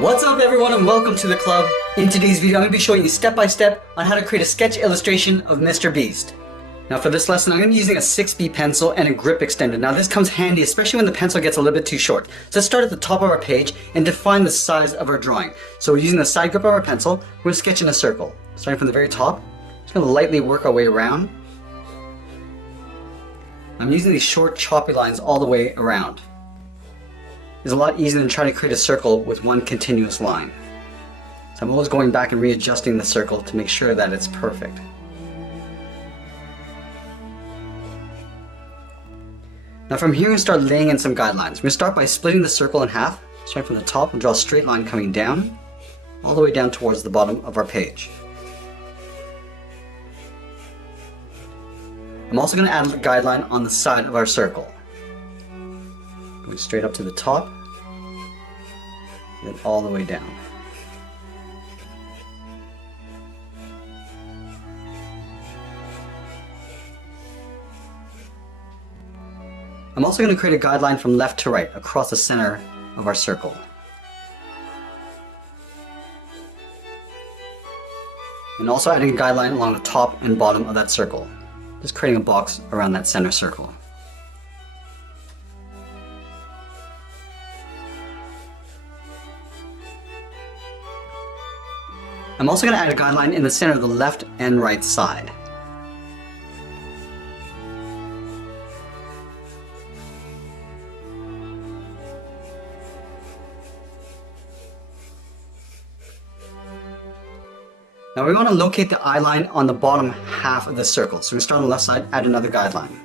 What's up everyone and welcome to the club. In today's video I'm going to be showing you step by step on how to create a sketch illustration of Mr. Beast. Now for this lesson I'm going to be using a 6B pencil and a grip extender. Now this comes handy especially when the pencil gets a little bit too short. So let's start at the top of our page and define the size of our drawing. So we're using the side grip of our pencil, we're going to sketch in a circle. Starting from the very top, just going to lightly work our way around. I'm using these short choppy lines all the way around. It's a lot easier than trying to create a circle with one continuous line. So I'm always going back and readjusting the circle to make sure that it's perfect. Now from here, we're going to start laying in some guidelines. We're going to start by splitting the circle in half. Starting from the top, and draw a straight line coming down, all the way down towards the bottom of our page. I'm also going to add a guideline on the side of our circle. Going straight up to the top, then all the way down. I'm also going to create a guideline from left to right across the center of our circle. And also adding a guideline along the top and bottom of that circle. Just creating a box around that center circle. I'm also going to add a guideline in the center of the left and right side. Now we want to locate the eye line on the bottom half of the circle. So we start on the left side, add another guideline.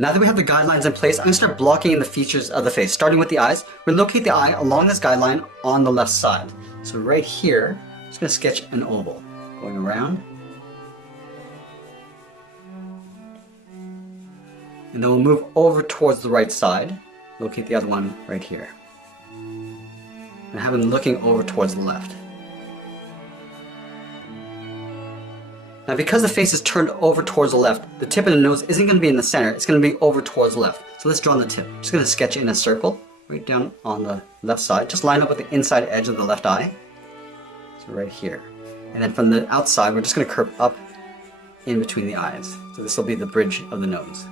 Now that we have the guidelines in place, I'm going to start blocking in the features of the face. Starting with the eyes, we're going to locate the eye along this guideline on the left side. So right here, I'm just going to sketch an oval, going around. And then we'll move over towards the right side, locate the other one right here. And have them looking over towards the left. Now because the face is turned over towards the left, the tip of the nose isn't going to be in the center, it's going to be over towards the left. So let's draw on the tip. I'm just going to sketch in a circle right down on the left side. Just line up with the inside edge of the left eye. So right here. And then from the outside, we're just going to curve up in between the eyes. So this will be the bridge of the nose.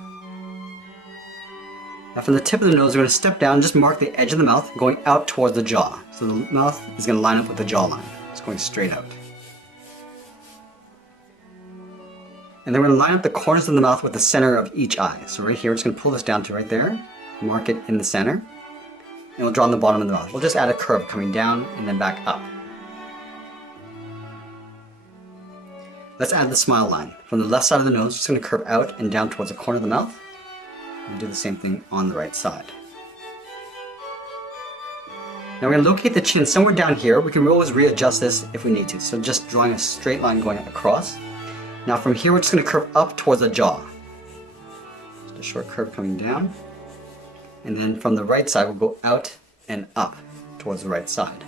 Now from the tip of the nose, we're going to step down and just mark the edge of the mouth going out towards the jaw. So the mouth is going to line up with the jawline. It's going straight out. And then we're going to line up the corners of the mouth with the center of each eye. So right here, we're just going to pull this down to right there, mark it in the center, and we'll draw on the bottom of the mouth. We'll just add a curve coming down and then back up. Let's add the smile line. From the left side of the nose, it's going to curve out and down towards the corner of the mouth. And do the same thing on the right side. Now we're going to locate the chin somewhere down here. We can always readjust this if we need to. So just drawing a straight line going across. Now from here we're just going to curve up towards the jaw. Just a short curve coming down. And then from the right side we'll go out and up towards the right side.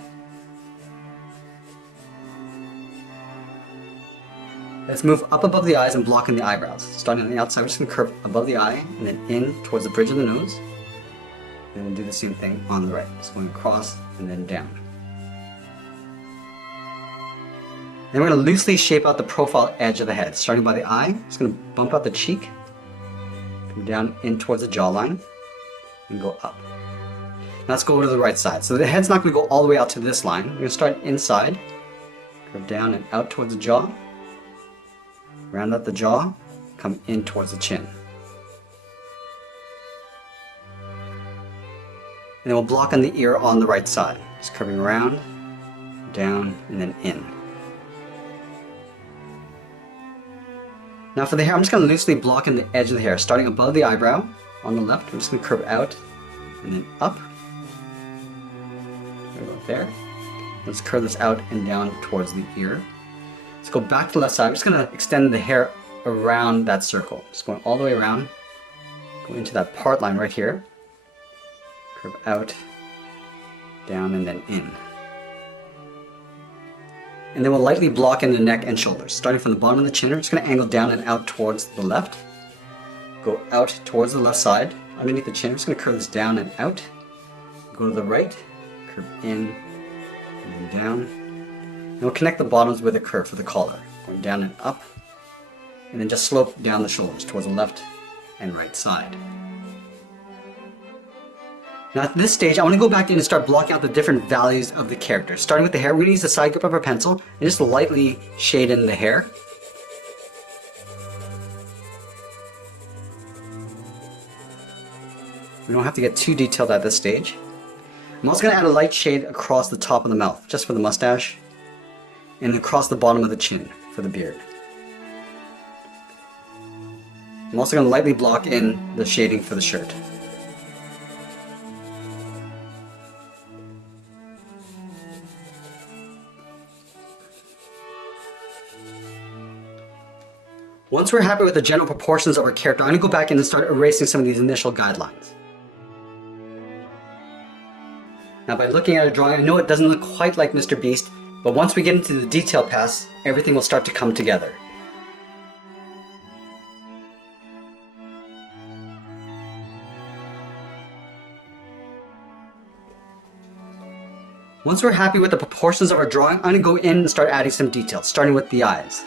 Let's move up above the eyes and block in the eyebrows. Starting on the outside, we're just going to curve above the eye and then in towards the bridge of the nose. And we'll do the same thing on the right. Just going across and then down. Then we're going to loosely shape out the profile edge of the head. Starting by the eye, just going to bump out the cheek, come down in towards the jawline, and go up. Now let's go over to the right side. So the head's not going to go all the way out to this line. We're going to start inside, curve down and out towards the jaw, round out the jaw, come in towards the chin. And then we'll block on the ear on the right side. Just curving around, down, and then in. Now for the hair, I'm just going to loosely block in the edge of the hair, starting above the eyebrow on the left. I'm just going to curve out and then up. Right there. Let's curve this out and down towards the ear. Let's go back to the left side. I'm just going to extend the hair around that circle. Just going all the way around. Go into that part line right here. Curve out, down, and then in. And then we'll lightly block in the neck and shoulders. Starting from the bottom of the chin, we're just going to angle down and out towards the left. go out towards the left side, underneath the chin. I'm just going to curve this down and out. Go to the right, curve in and then down. And we'll connect the bottoms with a curve for the collar, going down and up, and then just slope down the shoulders towards the left and right side. Now at this stage, I want to go back in and start blocking out the different values of the character. Starting with the hair, we're going to use the side grip of our pencil and just lightly shade in the hair. We don't have to get too detailed at this stage. I'm also going to add a light shade across the top of the mouth, just for the mustache, and across the bottom of the chin for the beard. I'm also going to lightly block in the shading for the shirt. Once we're happy with the general proportions of our character, I'm going to go back in and start erasing some of these initial guidelines. Now by looking at a drawing, I know it doesn't look quite like Mr.Beast, but once we get into the detail pass, everything will start to come together. Once we're happy with the proportions of our drawing, I'm going to go in and start adding some details, starting with the eyes.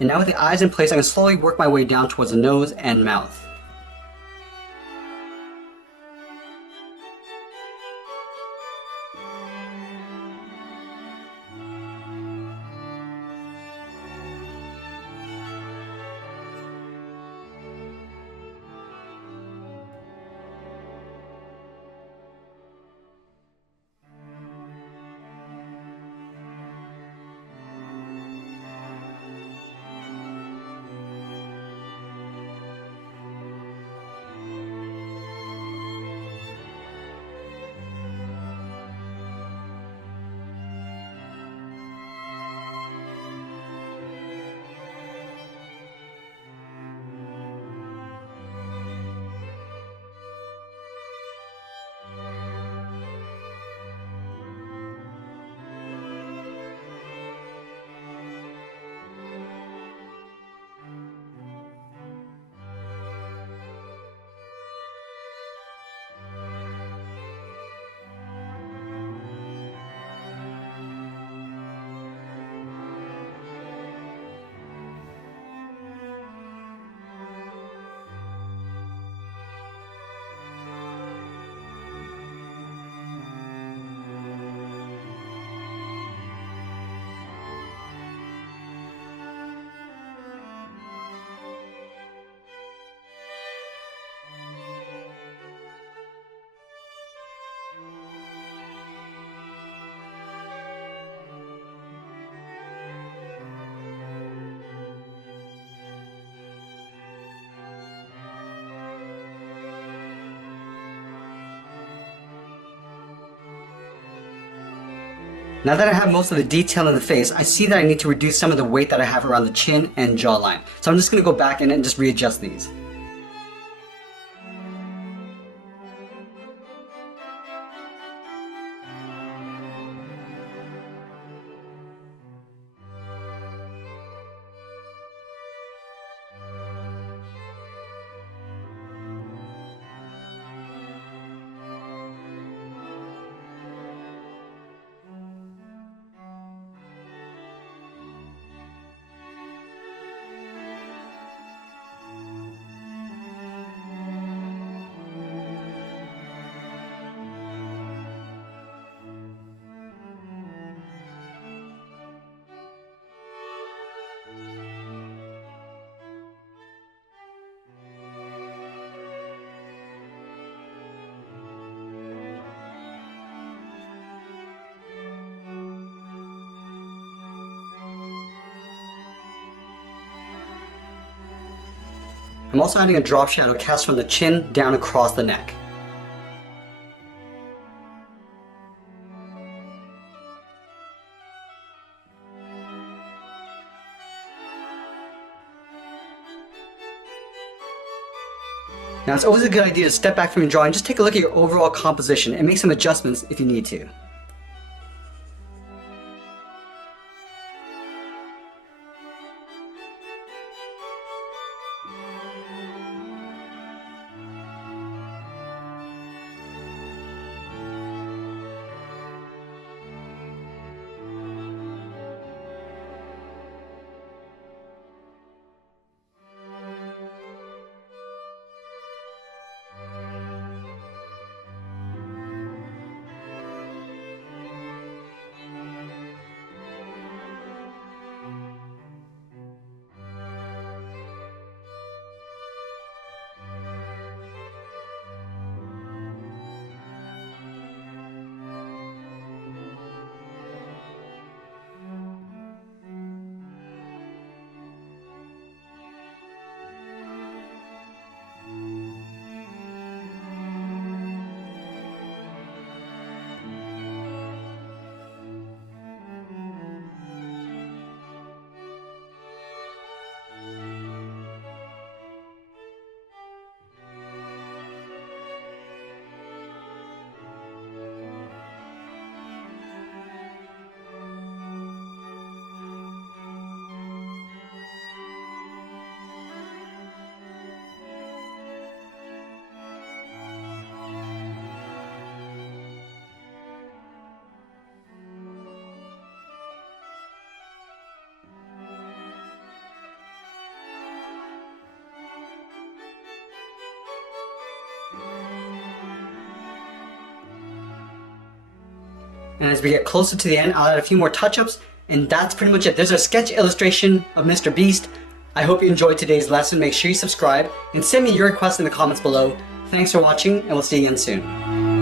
And now with the eyes in place, I can slowly work my way down towards the nose and mouth. Now that I have most of the detail in the face, I see that I need to reduce some of the weight that I have around the chin and jawline. So I'm just going to go back in and just readjust these. I'm also adding a drop shadow cast from the chin down across the neck. Now it's always a good idea to step back from your drawing, just take a look at your overall composition and make some adjustments if you need to. And as we get closer to the end, I'll add a few more touch-ups, and that's pretty much it. There's our sketch illustration of Mr. Beast. I hope you enjoyed today's lesson. Make sure you subscribe and send me your requests in the comments below. Thanks for watching, and we'll see you again soon.